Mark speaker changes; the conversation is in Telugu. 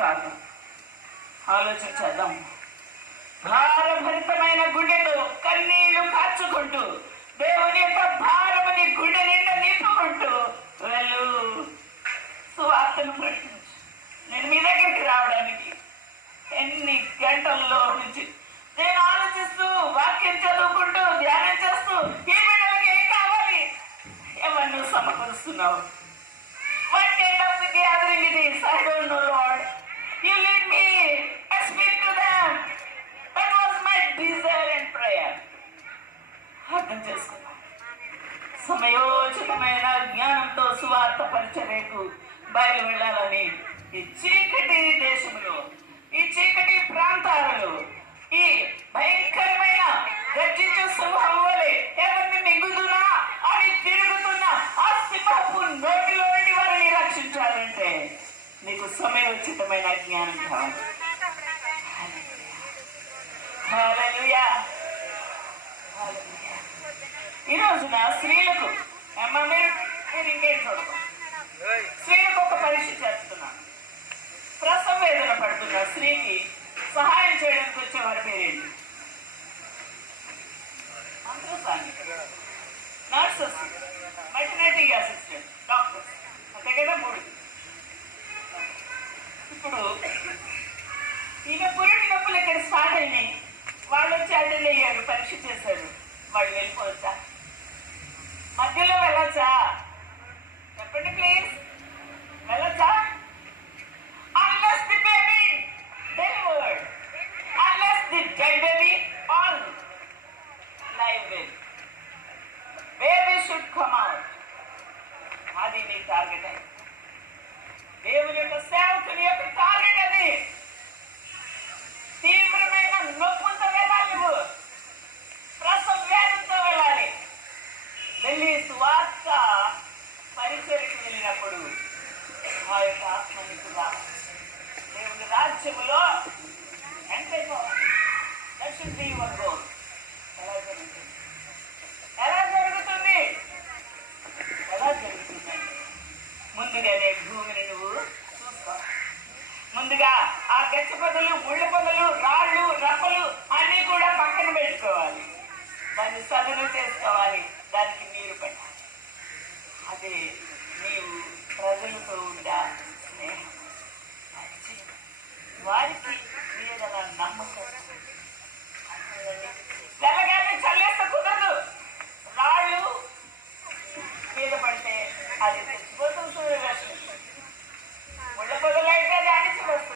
Speaker 1: కాదు. ఆలోచించేద్దాం భారభరితమైన గుండెతో కన్నీళ్ళు కాచుకుంటూ దేవుని యొక్క భారమని గుండె నిండా నింపుకుంటూ వెళ్ళు. సువార్తను ప్రకటించు. నేను మీ దగ్గరికి రావడానికి ఎన్ని గంటల్లో నుంచి నేను ఆలోచిస్తూ వాక్యం చదువుకుంటూ ధ్యానం చేస్తూ ఈ బిడ్డలకి ఏం కావాలి? ఎవరిని సమకూరుస్తున్నావు? అర్థం చేసుకున్నాం సమయోచితమైన జ్ఞానంతో సువార్త పరిచర్యకు బయలు వెళ్ళాలని ఈ చీకటి దేశంలో ఈ చీకటి ప్రాంతాలలో ఈ భయంకరమైన గర్జించే సింహం వలె ఎవరిని మిగుదునా అని తిరుగుతున్న ఆ సింహపు నోటిలో నుండి వారిని రక్షించాలంటే నీకు సమయోచితమైన జ్ఞానం కావాలి హల్లెలూయా. హల్లెలూయా. ఈ రోజున స్త్రీలకు ఇంకేం చూడదు స్త్రీలకు ఒక పరీక్ష చేస్తున్నాను. ప్రసవ వేదన పడుతున్న స్త్రీకి సహాయం చేయడానికి వచ్చే వారి పేరేంటి నర్సెస్. Maternity assistant. డాక్టర్స్ అంతే కదా మూడు. ఇప్పుడు ఈమె పురిటి నొప్పులు ఇక్కడ స్టార్ట్ అయినాయి? వాళ్ళు వచ్చి అడ్డలు అయ్యారు పరీక్ష చేశారు. వాళ్ళు వెళ్ళిపోవచ్చా మధ్యలో వెళ్ళొచ్చా? చెప్పండి ప్లీజ్ వెళ్ళొచ్చా? Unless the baby delivered unless the dead baby on live baby. Baby should come out. అది నీ టార్గెట్ అయింది దేవుని యొక్క సేవకుని యొక్క టార్గెట్ అది. తీవ్రమైన నొప్పులతో వెళ్ళాలి నువ్వు ప్రసవ వేదంతో వెళ్ళాలి వెళ్ళి సువార్త పరిచయకు వెళ్ళినప్పుడు ఆ యొక్క ఆత్మ దేవుని రాజ్యములో ఎంటర్ అయిపోవాలి that should be your goal ఎలా జరుగుతుంది ఎలా జరుగుతుంది ఎలా జరుగుతుంది ముందుగానే భూమిని నువ్వు చూసుకో. ముందుగా ఆ గచ్చ పొదలు ముళ్ళ పొదలు Hallelujah.